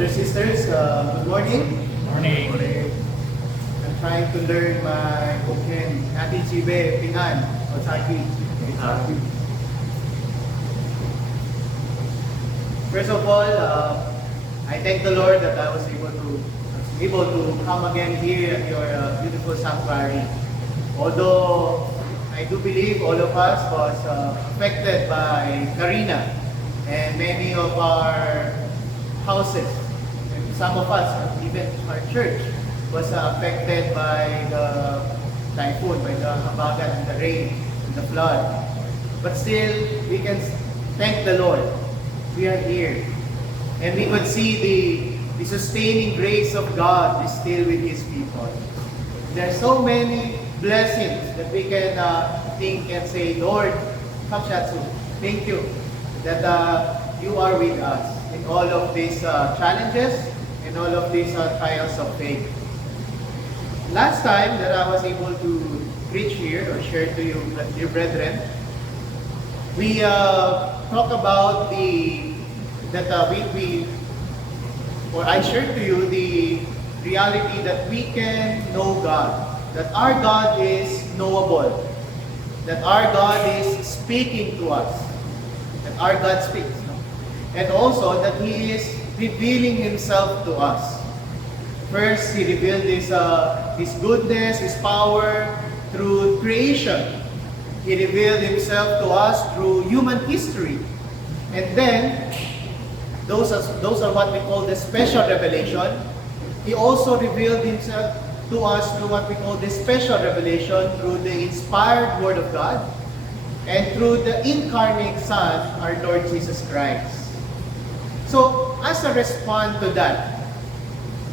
Brothers, sisters, good morning. Morning. I'm trying to learn my Hokkien. Ati Chibe, Pingan, Osaki. First of all, I thank the Lord that I was able to come again here at your beautiful sanctuary. Although I do believe all of us was affected by Karina and many of our houses, and some of us, even our church, was affected by the typhoon, by the habagat and the rain and the flood. But still, we can thank the Lord. We are here. And we could see the sustaining grace of God is still with His people. There are so many blessings that we can think and say, Lord, Kamshatsu, thank you that you are with us in all of these challenges and all of these trials of faith. Last time that I was able to preach here or share to you, dear brethren, we talk about I shared to you the reality that we can know God, that our God is knowable, that our God is speaking to us, that our God speaks, and also that He is revealing Himself to us. First, He revealed His goodness, His power through creation. He revealed Himself to us through human history. And then, those are what we call the special revelation. He also revealed Himself to us through what we call the special revelation through the inspired Word of God and through the incarnate Son, our Lord Jesus Christ. So, as a response to that,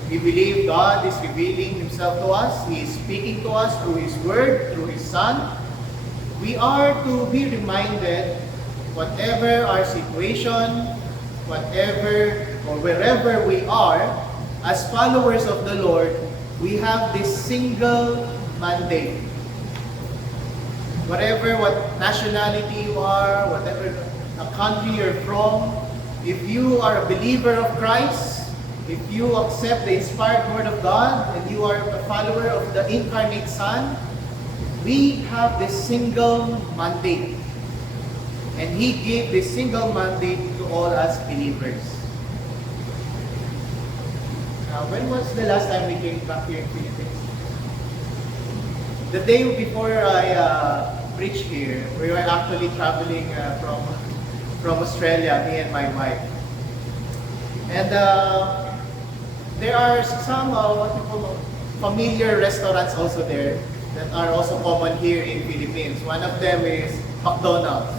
we believe God is revealing Himself to us. He is speaking to us through His Word, through His Son. We are to be reminded, whatever our situation, whatever or wherever we are, as followers of the Lord, we have this single mandate. What nationality you are, whatever country you're from, if you are a believer of Christ, if you accept the inspired Word of God, and you are a follower of the incarnate Son, we have this single mandate. And He gave this single mandate to all us believers. When was the last time we came back here in Philippines? The day before I preached here, we were actually traveling from Australia, me and my wife. And there are some what we call familiar restaurants also there that are also common here in Philippines. One of them is McDonald's.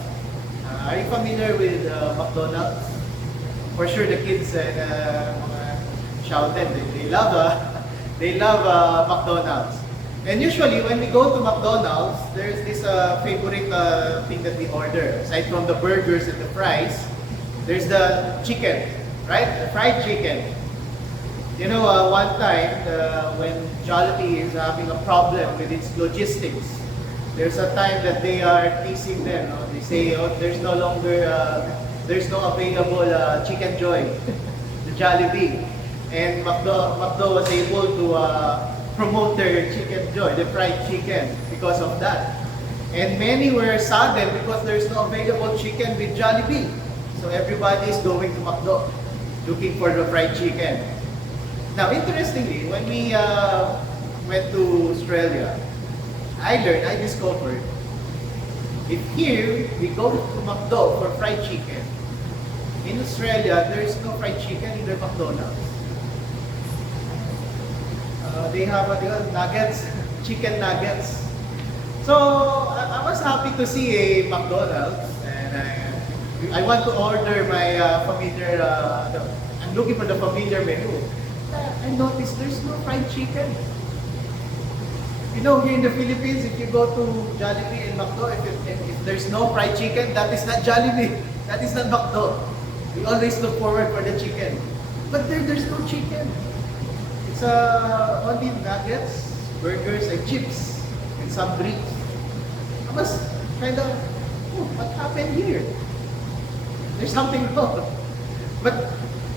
Are you familiar with McDonald's? For sure, the kids shouted. They love McDonald's. And usually, when we go to McDonald's, there's this favorite thing that we order. Aside from the burgers and the fries, there's the chicken, right? The fried chicken. You know, one time when Jollibee is having a problem with its logistics, there's a time that they are teasing them. No? They say, "Oh, there's no available Chicken Joy, the Jollibee," and McDo was able to promote their Chicken Joy, the fried chicken, because of that. And many were saddened because there's no available chicken with Jollibee. So everybody is going to McDo, looking for the fried chicken. Now, interestingly, when we went to Australia, I discovered, if here we go to McDo for fried chicken, in Australia, there is no fried chicken in their McDonald's. They have nuggets, chicken nuggets. So I was happy to see a McDonald's, and I want to order my familiar. I'm looking for the familiar menu. I noticed there's no fried chicken. You know, here in the Philippines, if you go to Jollibee and McDo, if there's no fried chicken, that is not Jollibee. That is not McDo. We always look forward for the chicken. But there's no chicken. It's only nuggets, burgers, and chips, and some drinks. I was kind of, what happened here? There's something wrong. But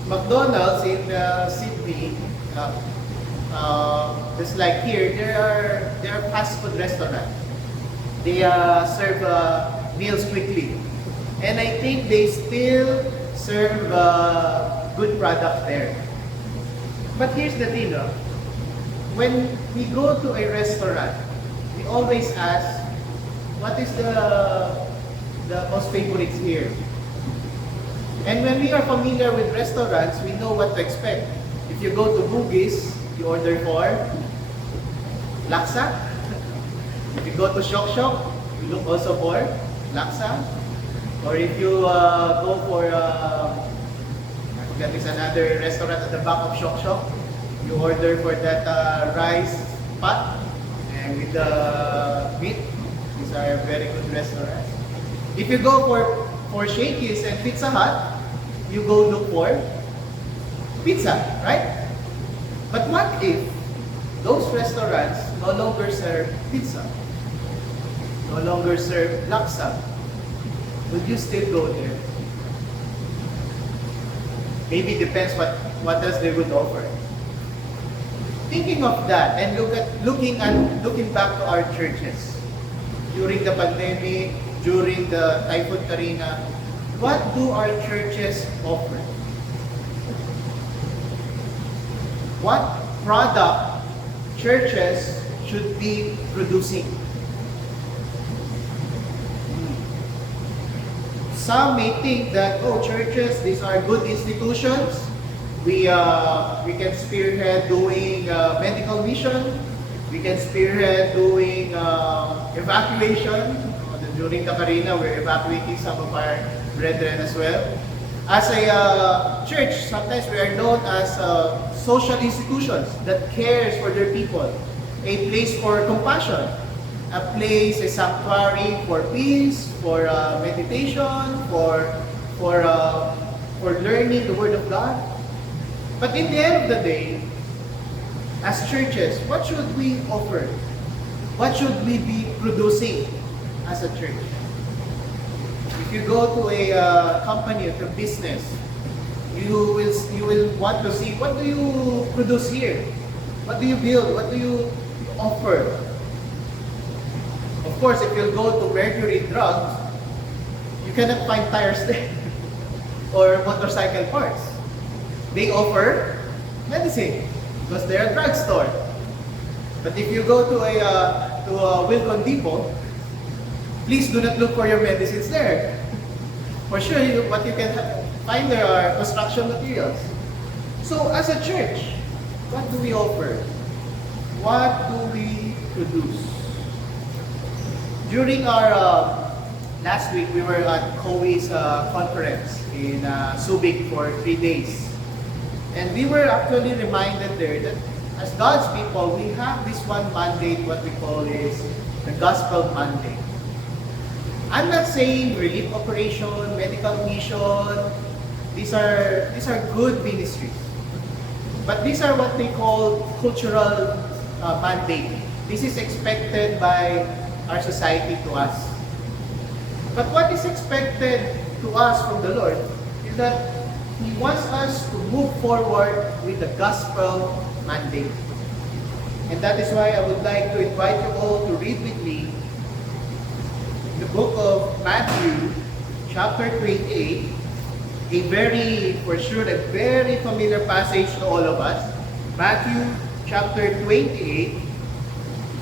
McDonald's in Sydney, just like here, there are fast food restaurants. They serve meals quickly, and I think they still serve good product there. But here's the thing, no? When we go to a restaurant, we always ask, what is the most favorites here? And when we are familiar with restaurants, we know what to expect. If you go to Bugis, you order for laksa. If you go to Shok Shok, you look also for laksa. Or if you go for, I forget, it's another restaurant at the back of Shok Shok, you order for that rice pot and with the meat. These are very good restaurants. If you go for Shakey's and Pizza Hut, you go look for pizza, right? But what if those restaurants no longer serve pizza, no longer serve laksa? Would you still go there? Maybe depends what else they would offer. Thinking of that and looking back to our churches during the pandemic, during the Typhoon Karina, what do our churches offer? What product churches should be producing? Some may think that, oh, churches, these are good institutions. We can spearhead doing medical mission. We can spearhead doing evacuation. During the Karina, we're evacuating some of our brethren as well. As a church, sometimes we are known as social institutions that cares for their people. A place for compassion. A place, a sanctuary for peace, for meditation, for learning the Word of God. But in the end of the day, as churches, what should we offer? What should we be producing as a church? If you go to a company, to a business, you will want to see, what do you produce here? What do you build? What do you offer? Of course, if you go to Mercury Drugs, you cannot find tires there or motorcycle parts. They offer medicine because they're a drugstore. But if you go to a Wilcon Depot, please do not look for your medicines there. For sure, what you can find there are construction materials. So as a church, what do we offer? What do we produce? During our last week, we were at COE's conference in Subic for 3 days. And we were actually reminded there that as God's people, we have this one mandate, what we call is the gospel mandate. I'm not saying relief operation, medical mission, these are good ministries. But these are what they call cultural mandate. This is expected by our society to us. But what is expected to us from the Lord is that He wants us to move forward with the gospel mandate. And that is why I would like to invite you all to read with me the book of Matthew, chapter 28, for sure, a very familiar passage to all of us. Matthew, chapter 28,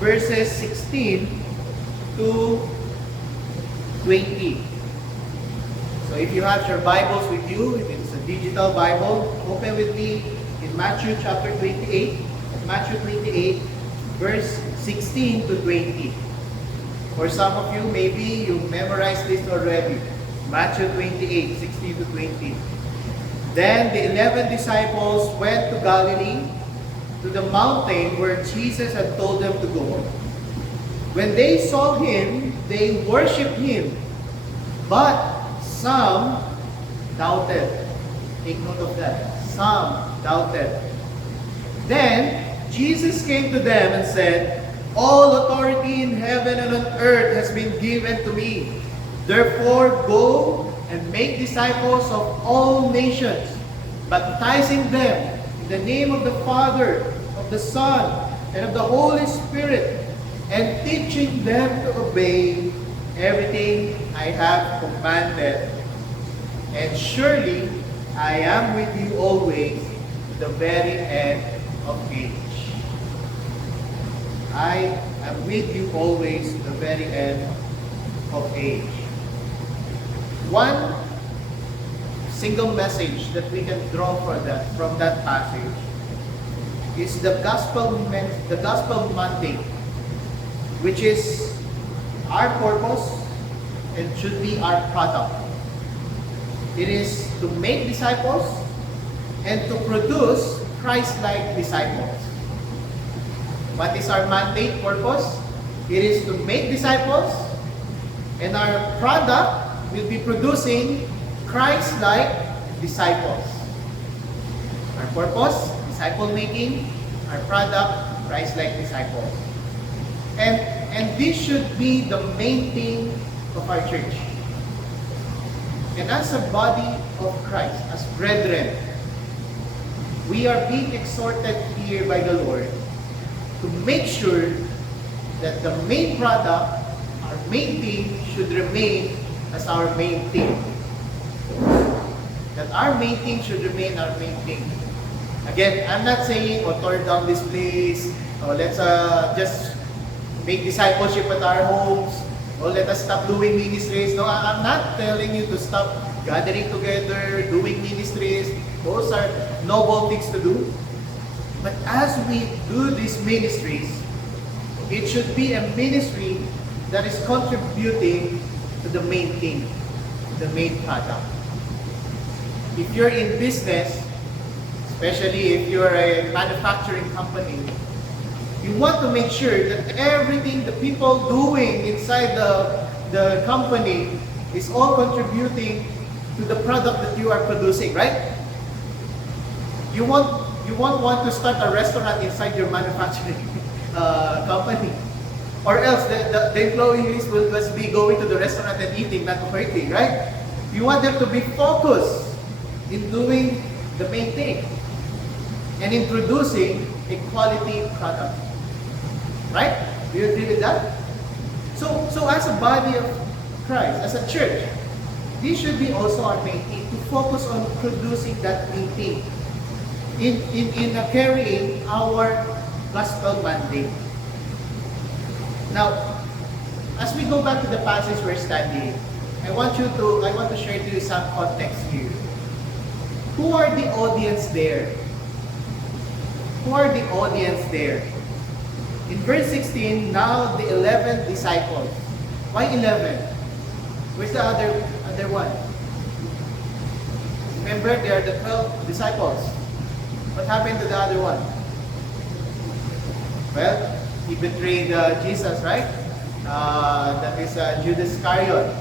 verses 16 to 20. So if you have your Bibles with you, if it's a digital Bible, open with me in Matthew, chapter 28, Matthew 28, verse 16 to 20. For some of you, maybe you memorized this already. Matthew 28, 16 to 20. Then the 11 disciples went to Galilee, to the mountain where Jesus had told them to go. When they saw Him, they worshipped Him. But some doubted. Take note of that. Some doubted. Then Jesus came to them and said, "All authority in heaven and on earth has been given to me. Therefore, go and make disciples of all nations, baptizing them in the name of the Father, of the Son, and of the Holy Spirit, and teaching them to obey everything I have commanded. And surely I am with you always to the very end of age. I am with you always to the very end of age. One single message that we can draw from that passage is the gospel mandate, which is our purpose and should be our product. It is to make disciples and to produce Christ-like disciples. What is our mandate purpose? It is to make disciples, and our product will be producing Christ-like disciples. Our purpose, disciple making. Our product, Christ-like disciples. And this should be the main thing of our church. And as a body of Christ, as brethren, we are being exhorted here by the Lord to make sure that the main product, our main thing, should remain as our main thing. That our main thing should remain our main thing. Again, I'm not saying, tear down this place, let's just make discipleship at our homes, let us stop doing ministries. No, I'm not telling you to stop gathering together, doing ministries. Those are noble things to do. But as we do these ministries, it should be a ministry that is contributing to the main thing, the main product. If you're in business, especially if you're a manufacturing company, you want to make sure that everything the people doing inside the company is all contributing to the product that you are producing, right? You won't want to start a restaurant inside your manufacturing company. Or else the employees will just be going to the restaurant and eating, not working, right? You want them to be focused in doing the main thing and in producing a quality product. Right? Do you agree with that? So as a body of Christ, as a church, this should be also our main thing, to focus on producing that main thing in carrying our gospel mandate. Now, as we go back to the passage we're studying, I want to share to you some context here. Who are the audience there? Who are the audience there? In verse 16, now the 11 disciples. Why 11? Where's the other one? Remember, they are the 12 disciples. What happened to the other one? Well, he betrayed Jesus, right? That is Judas Iscariot.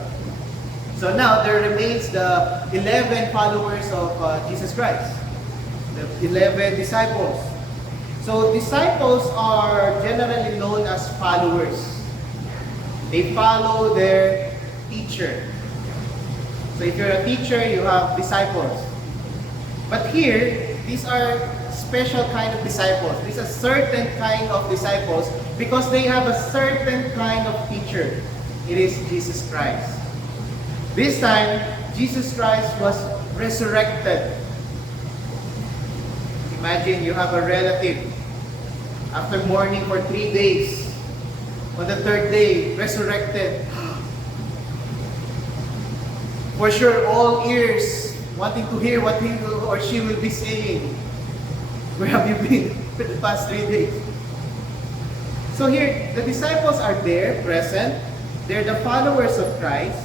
So now there remains the 11 followers of Jesus Christ, the 11 disciples. So disciples are generally known as followers. They follow their teacher. So if you're a teacher, you have disciples. But here, these are special kind of disciples. These are certain kind of disciples because they have a certain kind of teacher. It is Jesus Christ. This time, Jesus Christ was resurrected. Imagine you have a relative after mourning for 3 days. On the 3rd day, resurrected. For sure, all ears wanting to hear what he or she will be saying. Where have you been for the past 3 days? So here, the disciples are there, present. They're the followers of Christ.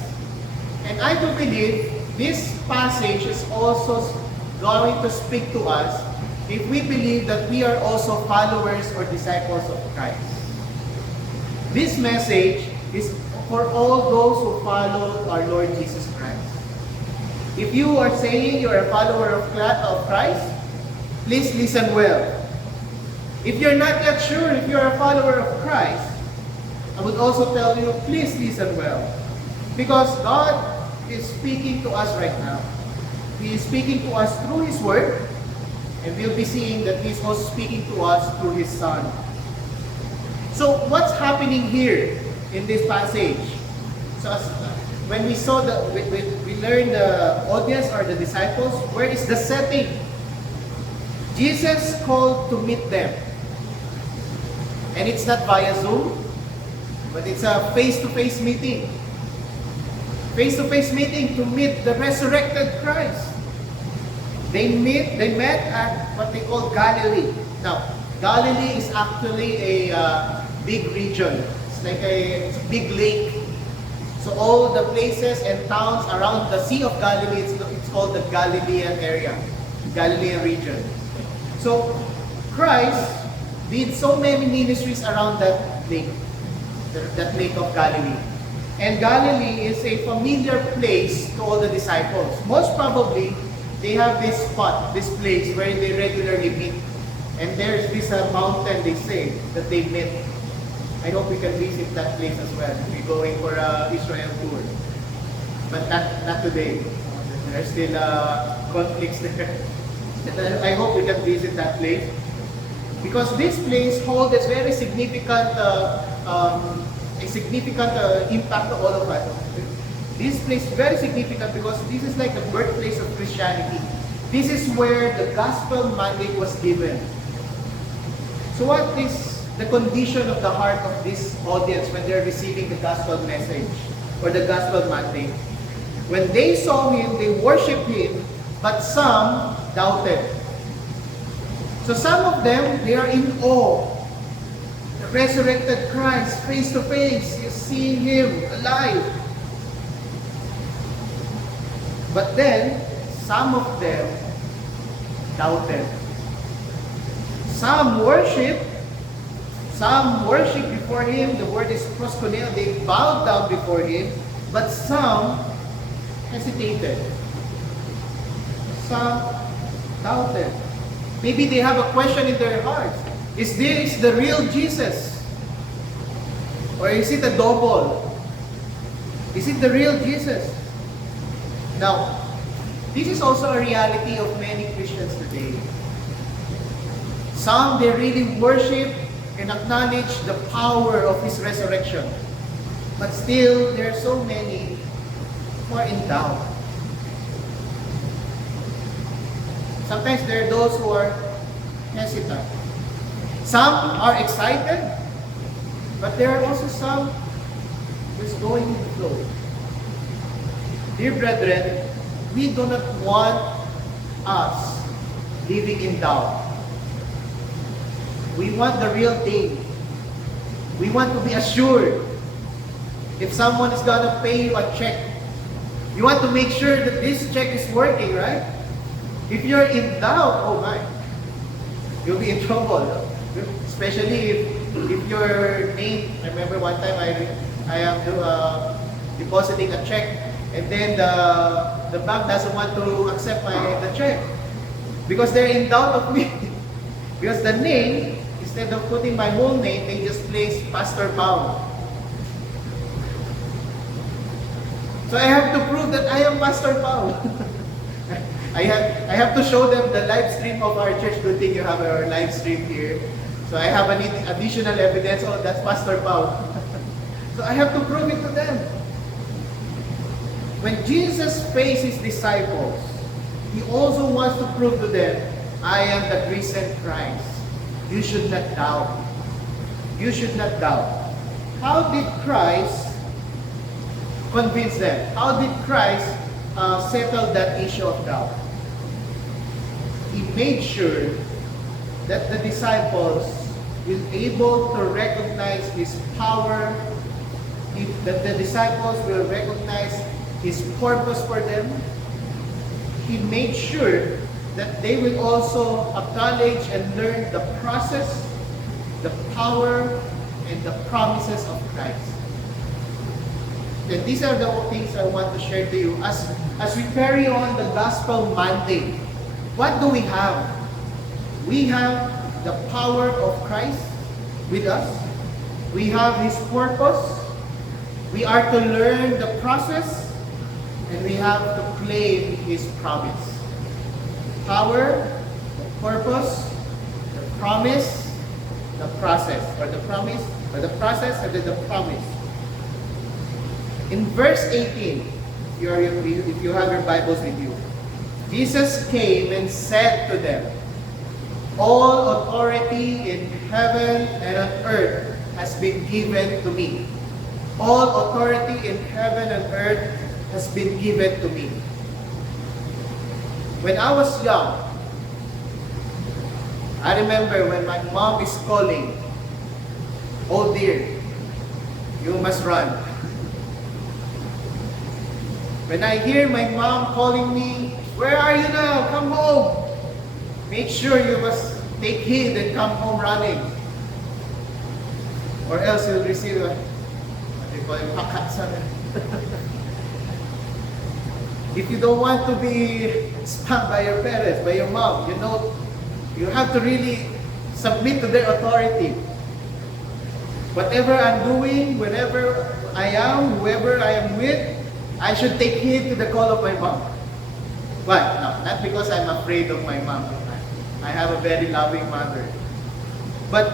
And I do believe this passage is also going to speak to us if we believe that we are also followers or disciples of Christ. This message is for all those who follow our Lord Jesus Christ. If you are saying you are a follower of Christ, please listen well. If you're not yet sure if you're a follower of Christ, I would also tell you, please listen well. Because God is speaking to us right now. He is speaking to us through His Word, and we'll be seeing that He is also speaking to us through His Son. So what's happening here in this passage? So when we saw we learned the audience or the disciples, where is the setting? Jesus called to meet them. And it's not via Zoom, but it's a face-to-face meeting. Face-to-face meeting to meet the resurrected Christ. They met at what they call Galilee. Now, Galilee is actually a big region. It's like a big lake. So all the places and towns around the Sea of Galilee, it's called the Galilean area, Galilean region. So Christ did so many ministries around that lake of Galilee. And Galilee is a familiar place to all the disciples. Most probably, they have this spot, this place where they regularly meet. And there's this mountain, they say, that they met. I hope we can visit that place as well. We're going for an Israel tour. But not today. There's still conflicts there. I hope we can visit that place. Because this place holds a very significant impact to all of us. This place is very significant because this is like the birthplace of Christianity. This is where the gospel mandate was given. So what is the condition of the heart of this audience when they're receiving the gospel message or the gospel mandate? When they saw Him, they worshiped Him, but some doubted. So some of them, they are in awe. The resurrected Christ, face to face, you're seeing Him alive. But then, some of them doubted. Some worship before Him. The word is proskuneo. They bowed down before Him. But some hesitated. Some doubted. Maybe they have a question in their hearts. Is this the real Jesus? Or is it a double? Is it the real Jesus? Now, this is also a reality of many Christians today. Some, they really worship and acknowledge the power of His resurrection. But still, there are so many who are in doubt. Sometimes there are those who are hesitant. Some are excited, but there are also some who is going with the flow. Dear brethren, we do not want us living in doubt. We want the real thing. We want to be assured. If someone is going to pay you a check, you want to make sure that this check is working, right? If you're in doubt, oh my, you'll be in trouble. Especially if your name, I remember one time I am depositing a check, and then the bank doesn't want to accept the check because they're in doubt of me. Because the name, instead of putting my whole name, they just place Pastor Paul. So I have to prove that I am Pastor Paul. I have to show them the live stream of our church. Good thing you have our live stream here. So I have an additional evidence. Oh, that's Pastor Paul. So I have to prove it to them. When Jesus faced His disciples, He also wants to prove to them, I am the risen Christ. You should not doubt. You should not doubt. How did Christ convince them? How did Christ settle that issue of doubt? He made sure that the disciples will be able to recognize His power, that the disciples will recognize His purpose for them. He made sure that they will also acknowledge and learn the process, the power, and the promises of Christ. And these are the things I want to share to you. As we carry on the gospel mandate, what do we have? We have the power of Christ with us. We have His purpose. We are to learn the process. And we have to claim His promise. Power, the purpose, the promise, the process. Or the promise, or the process, and then the promise. In verse 18, if you have your Bibles with you, Jesus came and said to them, "All authority in heaven and on earth has been given to me." All authority in heaven and earth has been given to me. When I was young, I remember when my mom is calling, "Oh dear, you must run." When I hear my mom calling me, "Where are you now? Come home." Make sure you must take heed and come home running. Or else you'll receive a, what they call it, pakatsan. If you don't want to be spanked by your parents, by your mom, you have to really submit to their authority. Whatever I'm doing, wherever I am, whoever I am with, I should take heed to the call of my mom. Why? No, not because I'm afraid of my mom. I have a very loving mother. But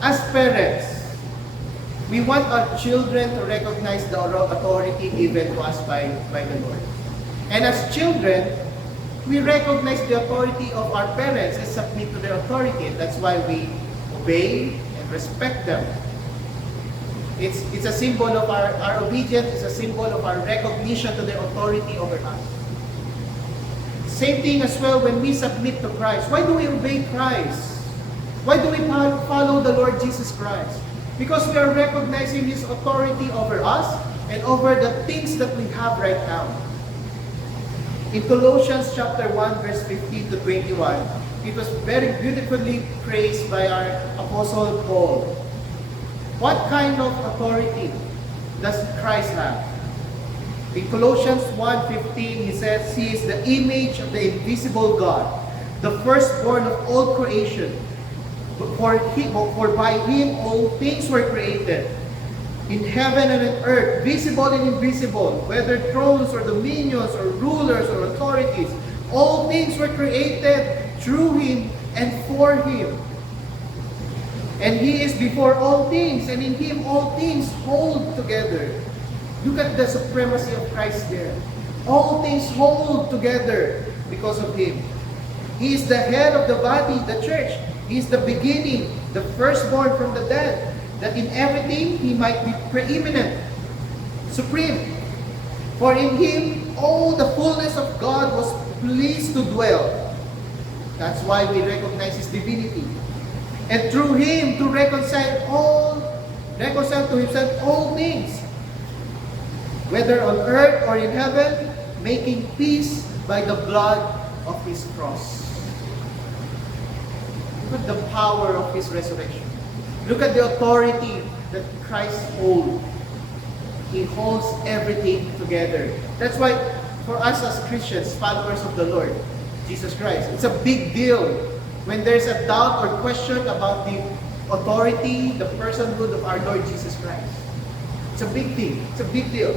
as parents, we want our children to recognize the authority given to us by the Lord. And as children, we recognize the authority of our parents and submit to their authority. That's why we obey and respect them. It's a symbol of our obedience, it's a symbol of our recognition to their authority over us. Same thing as well when we submit to Christ. Why do we obey Christ? Why do we follow the Lord Jesus Christ? Because we are recognizing His authority over us and over the things that we have right now. In Colossians chapter 1, verse 15 to 21, it was very beautifully praised by our Apostle Paul. What kind of authority does Christ have? In Colossians 1:15, he says, "He is the image of the invisible God, the firstborn of all creation. For by Him all things were created, in heaven and on earth, visible and invisible, whether thrones or dominions or rulers or authorities. All things were created through Him and for Him. And He is before all things, and in Him all things hold together." Look at the supremacy of Christ there. All things hold together because of Him. He is the head of the body, the church. He is the beginning, the firstborn from the dead, that in everything He might be preeminent, supreme. For in Him all the fullness of God was pleased to dwell. That's why we recognize His divinity. And through Him to reconcile to Himself all things, whether on earth or in heaven, making peace by the blood of His cross. Look at the power of His resurrection. Look at the authority that Christ holds. He holds everything together. That's why for us as Christians, followers of the Lord Jesus Christ, it's a big deal when there's a doubt or question about the authority, the personhood of our Lord Jesus Christ. It's a big thing. It's a big deal.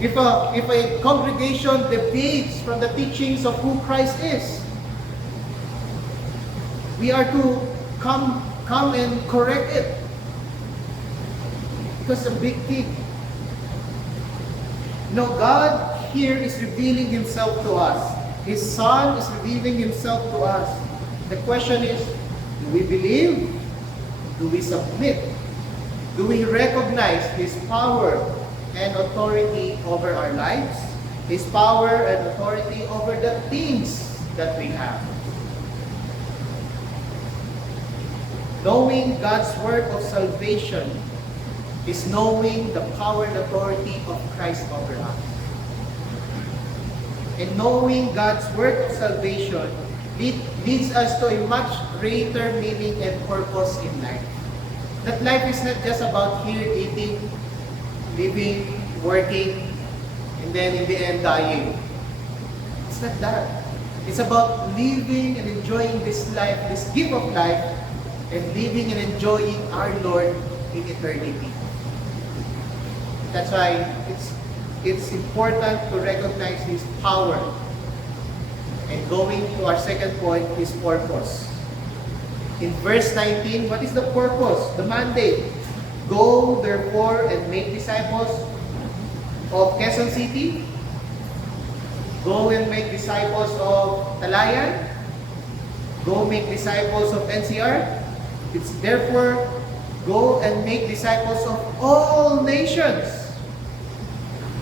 If a congregation debates from the teachings of who Christ is, we are to come and correct it. Because it's a big thing. God here is revealing Himself to us. His Son is revealing Himself to us. The question is, do we believe? Do we submit? Do we recognize His power and authority over our lives? His power and authority over the things that we have? Knowing God's work of salvation is knowing the power and authority of Christ over us. And knowing God's work of salvation leads us to a much greater meaning and purpose in life. That life is not just about here eating, living, working, and then in the end dying. It's not that. It's about living and enjoying this life, this gift of life, and living and enjoying our Lord in eternity. That's why it's important to recognize His power. And going to our second point, His purpose. In verse 19, what is the purpose? The mandate. Go, therefore, and make disciples of Quezon City. Go and make disciples of Talayan. Go make disciples of NCR. It's therefore, go and make disciples of all nations.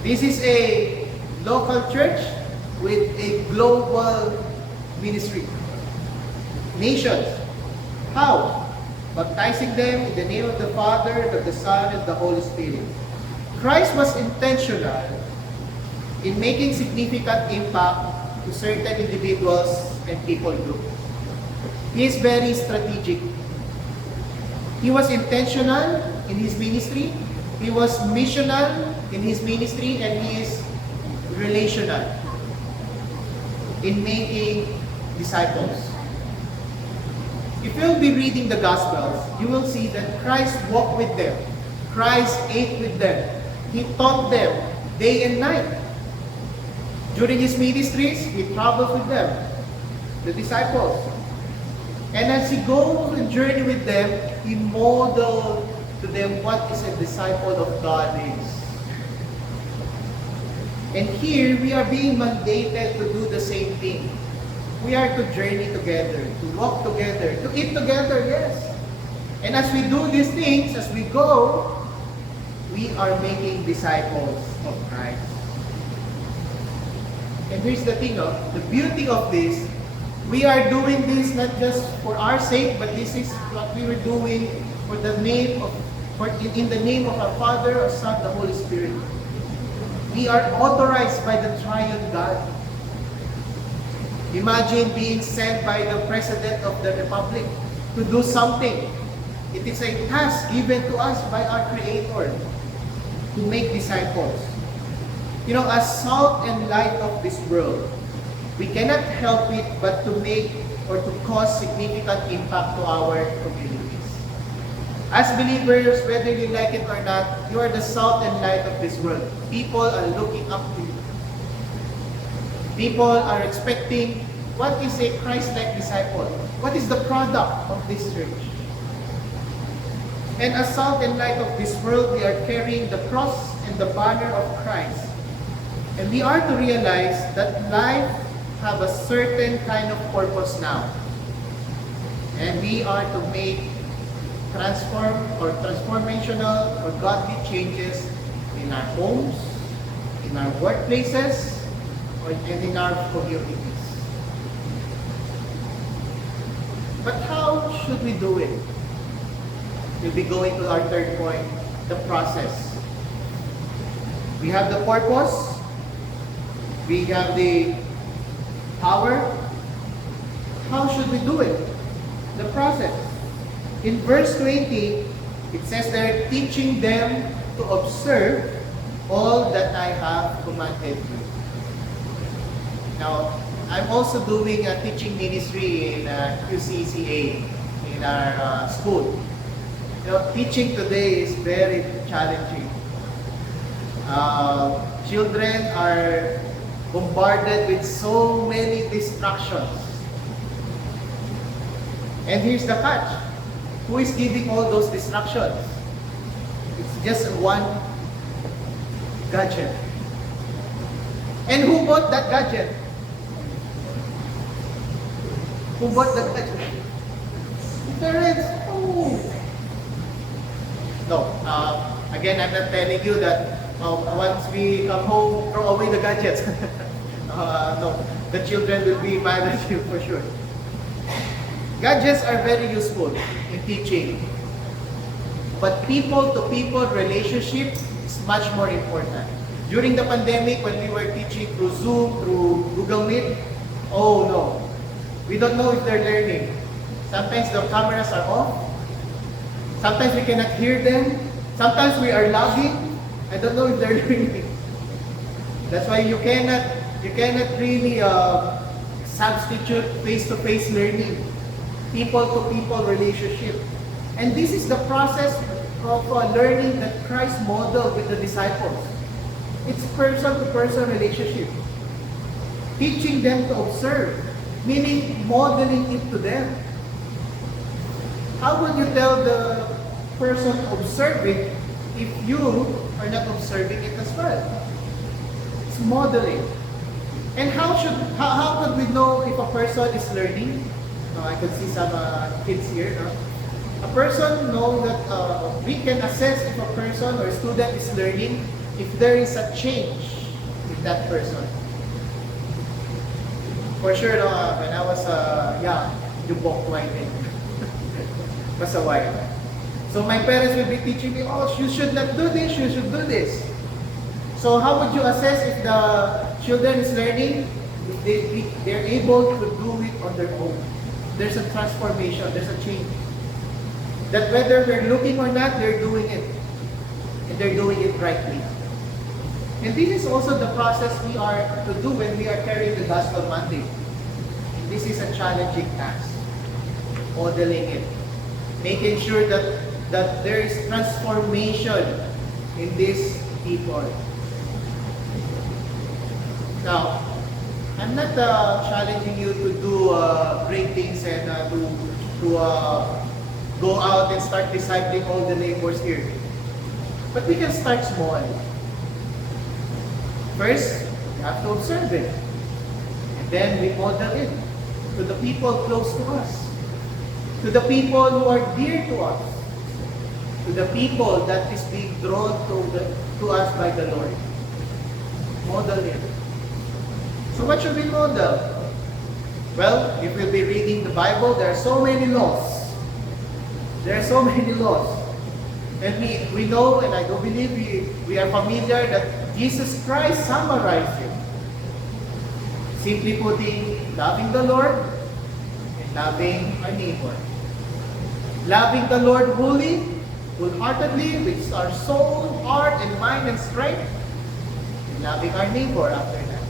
This is a local church with a global ministry. Nations. How? Baptizing them in the name of the Father, of the Son, and the Holy Spirit. Christ was intentional in making significant impact to certain individuals and people groups. He is very strategic. He was intentional in his ministry. He was missional in his ministry, and he is relational in making disciples. If you'll be reading the Gospels, you will see that Christ walked with them. Christ ate with them. He taught them day and night. During his ministries, he traveled with them, the disciples. And as he goes and journey with them, he modeled to them what is a disciple of God is. And here, we are being mandated to do the same thing. We are to journey together, to walk together, to eat together, yes. And as we do these things, as we go, we are making disciples of Christ. And here's the thing, the beauty of this, we are doing this not just for our sake, but this is what we were doing for the name of, in the name of our Father, our Son, the Holy Spirit. We are authorized by the Triune God. Imagine being sent by the President of the Republic to do something. It is a task given to us by our Creator to make disciples. You know, as salt and light of this world, we cannot help it but to make or to cause significant impact to our communities. As believers, whether you like it or not, you are the salt and light of this world. People are looking up to you. People are expecting, what is a Christ-like disciple? What is the product of this church? And as salt and light of this world, we are carrying the cross and the banner of Christ. And we are to realize that life have a certain kind of purpose now. And we are to make transformational or godly changes in our homes, in our workplaces, and in our communities. But how should we do it? We'll be going to our third point, the process. We have the purpose, we have the power. How should we do it? The process. In verse 20, it says they're teaching them to observe all that I have commanded you. Now, I'm also doing a teaching ministry in QCCA in our school. You know, teaching today is very challenging. Children are bombarded with so many distractions. And here's the catch. Who is giving all those distractions? It's just one gadget. And who bought that gadget? Who bought that gadget? Parents. Oh. No. Again, I'm not telling you that once we come home, throw away the gadgets. No. The children will be mad at you for sure. Gadgets are very useful in teaching. But people-to-people relationship is much more important. During the pandemic, when we were teaching through Zoom, through Google Meet, oh no. We don't know if they're learning. Sometimes the cameras are off. Sometimes we cannot hear them. Sometimes we are lagging. I don't know if they're learning. That's why you cannot really substitute face-to-face learning. People-to-people relationship. And this is the process of learning that Christ modeled with the disciples. It's person-to-person relationship. Teaching them to observe, meaning modeling it to them. How would you tell the person to observe it if you are not observing it as well? It's modeling. And how could we know if a person is learning? I could see some kids here. No? A person know that we can assess if a person or student is learning if there is a change in that person. For sure, no, when I was young, jubok writing. Pasaway. So my parents would be teaching me, oh, you should not do this, you should do this. So how would you assess if the children is learning? If they're able to do it on their own. There's a transformation, there's a change. That whether we're looking or not, they're doing it. And they're doing it rightly. And this is also the process we are to do when we are carrying the Gospel Monday. This is a challenging task. Modeling it. Making sure that there is transformation in these people. Now, I'm not challenging you to do great things and to go out and start discipling all the neighbors here. But we can start small. First, we have to observe it. And then we model it to the people close to us. To the people who are dear to us. To the people that is being drawn to us by the Lord. Model it. So what should we model? Well, if we'll be reading the Bible, there are so many laws. There are so many laws. And we know, and I do believe we are familiar that Jesus Christ summarized it. Simply putting, loving the Lord and loving our neighbor. Loving the Lord wholeheartedly, with our soul, heart, and mind, and strength. And loving our neighbor after that.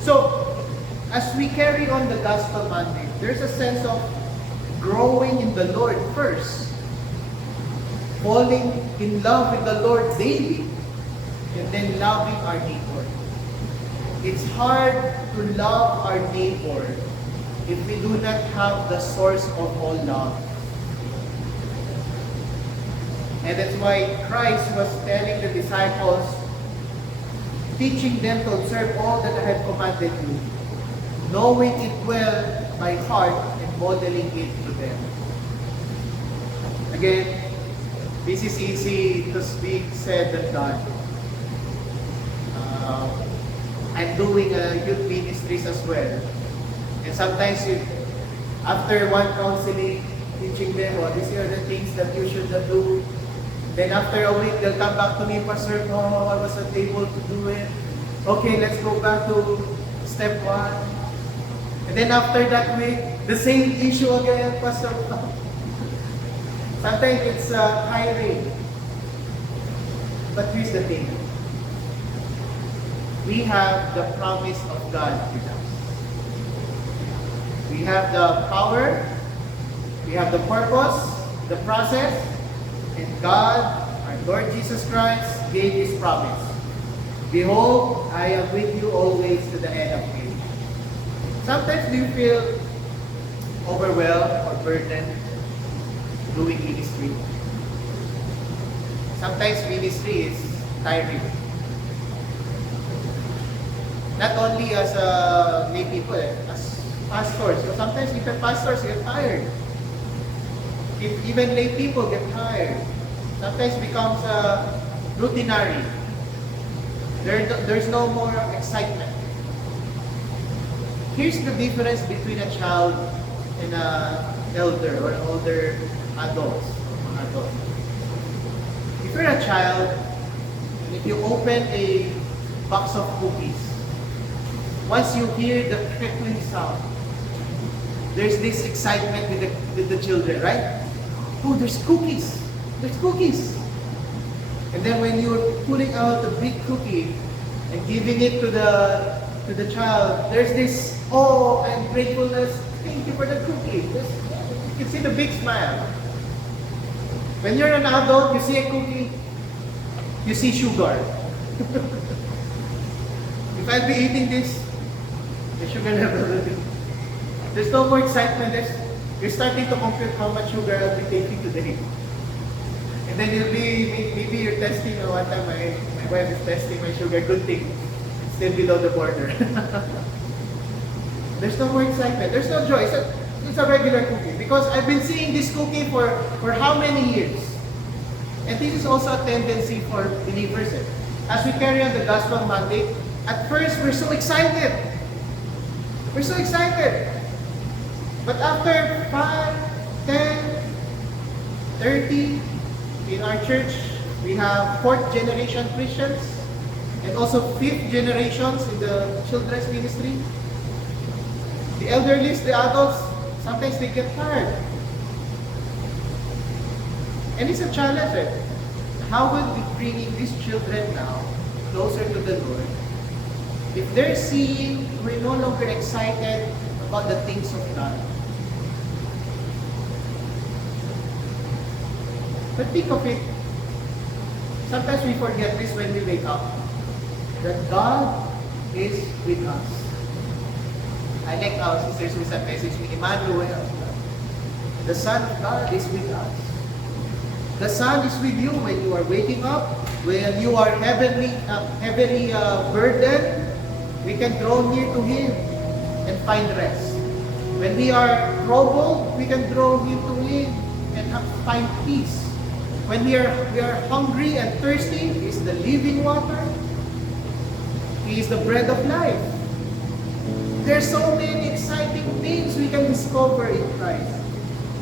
So, as we carry on the Gospel Monday, there's a sense of growing in the Lord first. Falling in love with the Lord daily. And then loving our neighbor. It's hard to love our neighbor if we do not have the source of all love. And that's why Christ was telling the disciples, teaching them to observe all that I have commanded you, knowing it well by heart and modeling it to them. Again, this is easy to speak said than done. I'm doing youth ministries as well. And sometimes after one counseling, teaching them, oh, these are the things that you should do. Then after a week, they'll come back to me, Pastor, oh, I was not able to do it. Okay, let's go back to step 1. And then after that week, the same issue again, Pastor. Sometimes it's tiring. But here's the thing. We have the promise of God with us. We have the power, we have the purpose, the process, and God, our Lord Jesus Christ, gave His promise. Behold, I am with you always to the end of age. Sometimes do you feel overwhelmed or burdened doing ministry? Sometimes ministry is tiring. Not only as lay people, as pastors. So sometimes even pastors get tired. Even lay people get tired. Sometimes becomes routinary. There's no more excitement. Here's the difference between a child and an elder or an older adult. If you're a child, and if you open a box of cookies, once you hear the crackling sound, there's this excitement with the children, right? Oh, there's cookies! There's cookies! And then when you're pulling out the big cookie and giving it to the child, there's this awe and gratefulness. Thank you for the cookie. You can see the big smile. When you're an adult, you see a cookie, you see sugar. If I'll be eating this, the sugar level will be. There's no more excitement. You're starting to compute how much sugar I'll be taking today. And then you'll be, maybe you're testing, or one time my wife is testing my sugar, good thing, it's still below the border. There's no more excitement, there's no joy. It's a regular cookie. Because I've been seeing this cookie for how many years? And this is also a tendency for believers. As we carry on the gospel mandate, at first we're so excited. We're so excited. But after 5, 10, 30, in our church, we have 4th generation Christians and also 5th generations in the children's ministry. The elderly, the adults, sometimes they get tired. And it's a challenge. How will we bring these children now closer to the Lord if they're seeing we're no longer excited about the things of God? But think of it, sometimes we forget this when we wake up, that God is with us. I like how Sister Susan messaged me, Emmanuel, the Son of God is with us. The Son is with you when you are waking up, when you are heavily burdened, we can draw near to Him and find rest. When we are troubled, we can draw near to Him and find peace. When we are hungry and thirsty, He is the living water. He is the bread of life. There are so many exciting things we can discover in Christ.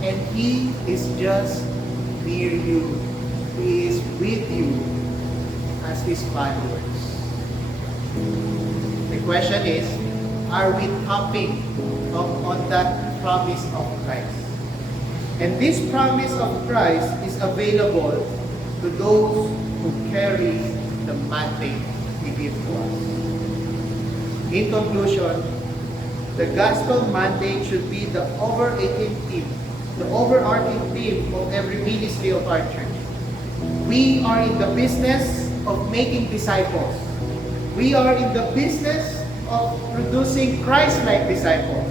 And He is just near you. He is with you as His followers. The question is, are we tapping on that promise of Christ? And this promise of Christ is available to those who carry the mandate He gives to us. In conclusion, the gospel mandate should be the overarching theme of every ministry of our church. We are in the business of making disciples. We are in the business of producing Christ-like disciples.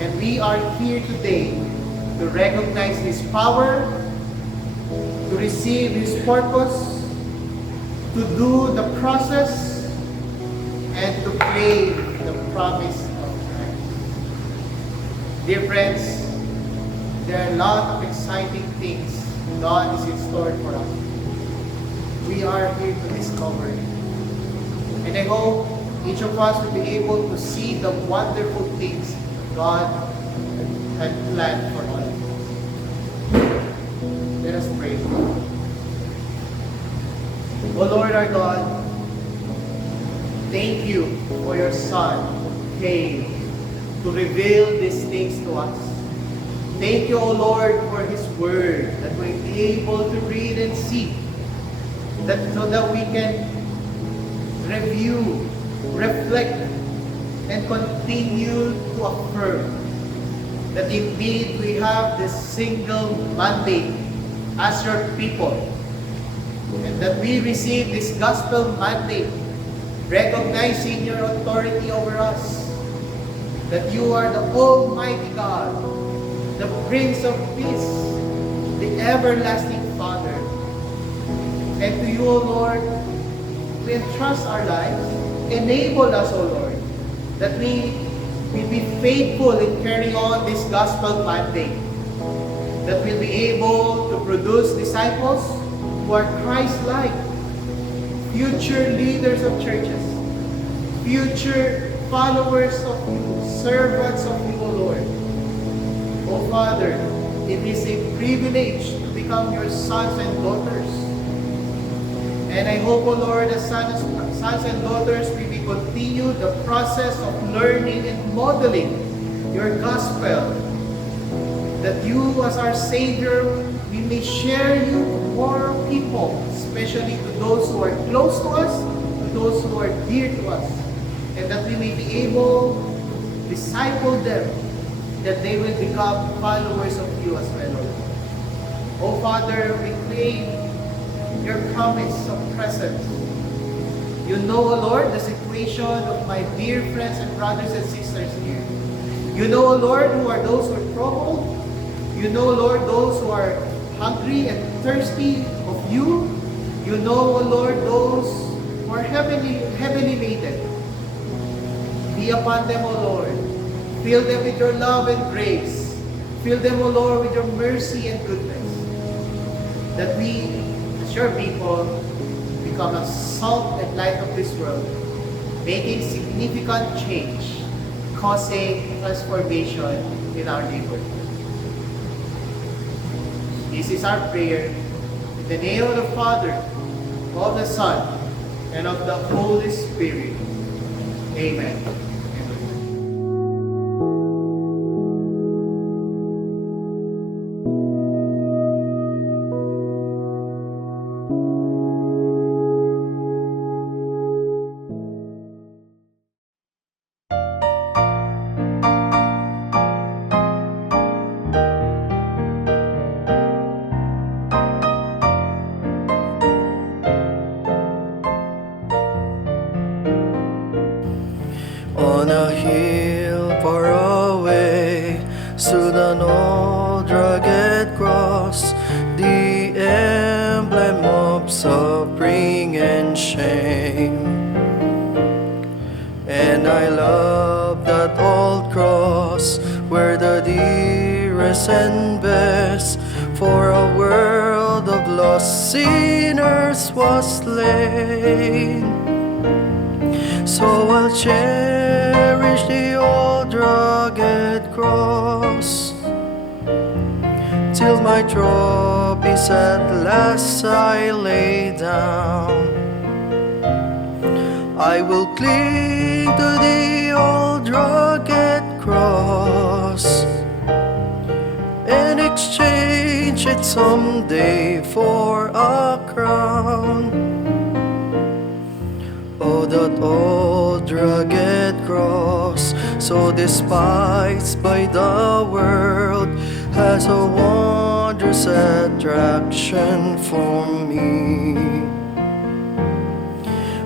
And we are here today to recognize His power, to receive His purpose, to do the process, and to claim the promise of Christ. Dear friends, there are a lot of exciting things God is in store for us. We are here to discover it. And I hope each of us will be able to see the wonderful things God had planned for all of us. Let us pray. O Lord our God, thank you for your Son who came to reveal these things to us. Thank you, O Lord, for His Word that we're able to read and see, so that we can review, reflect, and continue to affirm that indeed we have this single mandate as your people, and that we receive this gospel mandate, recognizing your authority over us, that you are the Almighty God, the Prince of Peace, the everlasting Father. And to you, O Lord, we entrust our lives. Enable us, O Lord, that we be faithful in carrying on this gospel mandate, that we'll be able to produce disciples who are Christ-like, future leaders of churches, future followers of you, servants of you, O Lord. O Father, it is a privilege to become your sons and daughters. And I hope, O Lord, as sons and daughters, we will continue the process of learning and modeling your gospel, that you as our Savior, we may share you to more people, especially to those who are close to us, to those who are dear to us, and that we may be able to disciple them, that they will become followers of you as well, Lord. O Father, we claim your promise of presence. You know, O Lord, the situation of my dear friends and brothers and sisters here. You know, O Lord, who are those who are troubled. You know, Lord, those who are hungry and thirsty of you. You know, O Lord, those who are heavily laden. Be upon them, O Lord. Fill them with your love and grace. Fill them, O Lord, with your mercy and goodness. That we, as your people, become a salt and light of this world, making significant change, causing transformation in our neighborhood. This is our prayer. In the name of the Father, of the Son, and of the Holy Spirit. Amen. On a hill far away stood an old rugged cross, the emblem of suffering and shame. And I love that old cross where the dearest and best for a world of lost sinners was slain. So I'll cherish the old rugged cross till my trophies at last I lay down. I will cling to the old rugged cross and exchange it someday for a crown. Oh, that old rugged cross, so despised by the world, has a wondrous attraction for me.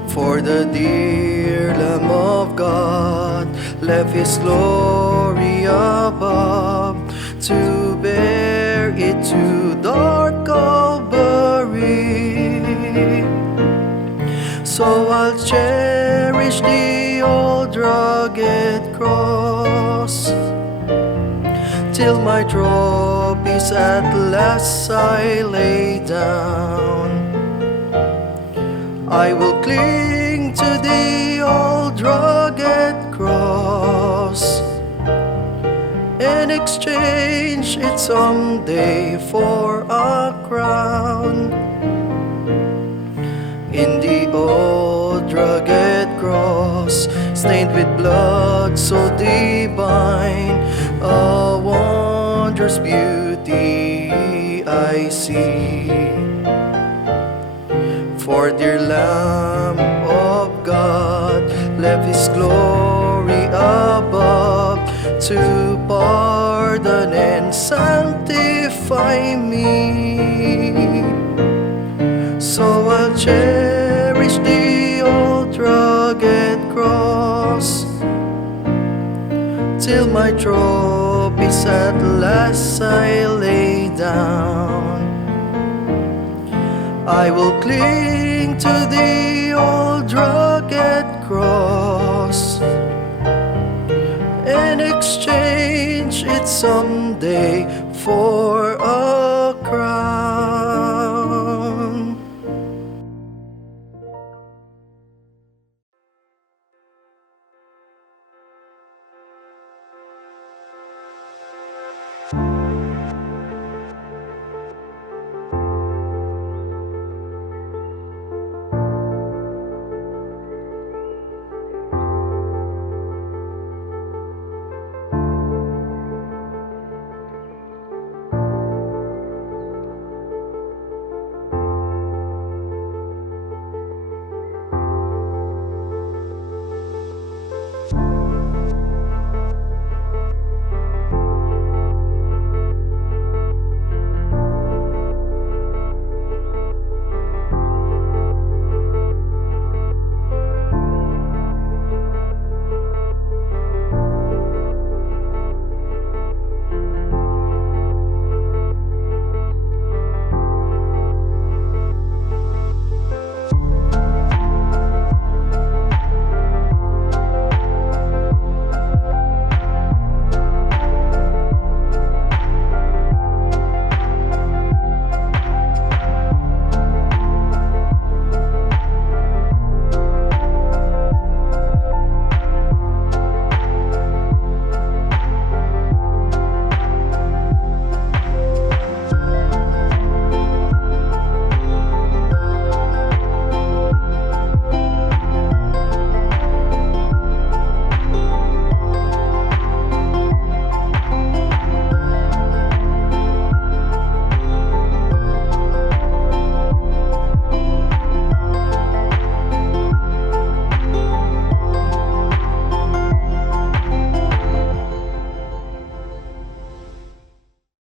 For the dear Lamb of God left His glory above to bear it to dark Calvary. So I'll cherish the old rugged cross till my trophies at last I lay down. I will cling to the old rugged cross and exchange it someday for a crown. In the old rugged cross, stained with blood so divine, a wondrous beauty I see. For dear Lamb of God left His glory above to pardon and sanctify me. So I'll cherish the old rugged cross till my trophies at last I lay down. I will cling to the old rugged cross and exchange it someday for a crown.